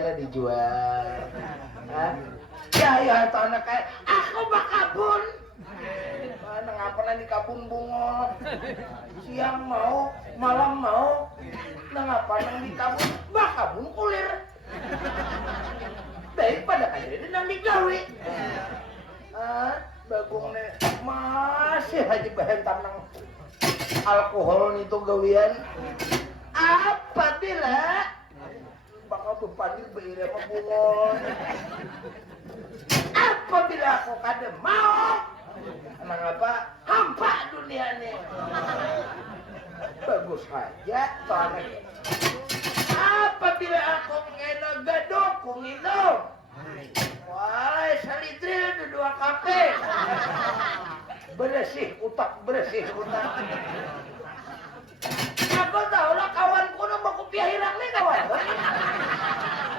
ada dijual. Hah? Ya tanah kayak aku bakabun. Mana ngapana di kabun bungo. Siang mau, malam mau. Nah ngapana di kabun bakabun kulir. Daripada aja nang digawe. Bagong nih masih aja bahentam nang alkohol itu gawian. Apabila bakal berpandir beira pembungon. Apabila aku kada mau, nang apa hampa dunia ini. Bagus saja tanah. Apabila aku ngena gadok minum. Wah, salitril dua kafe. Bersih utak. Aku tahu lah kawanku nak mau kopi hilang nih kawan.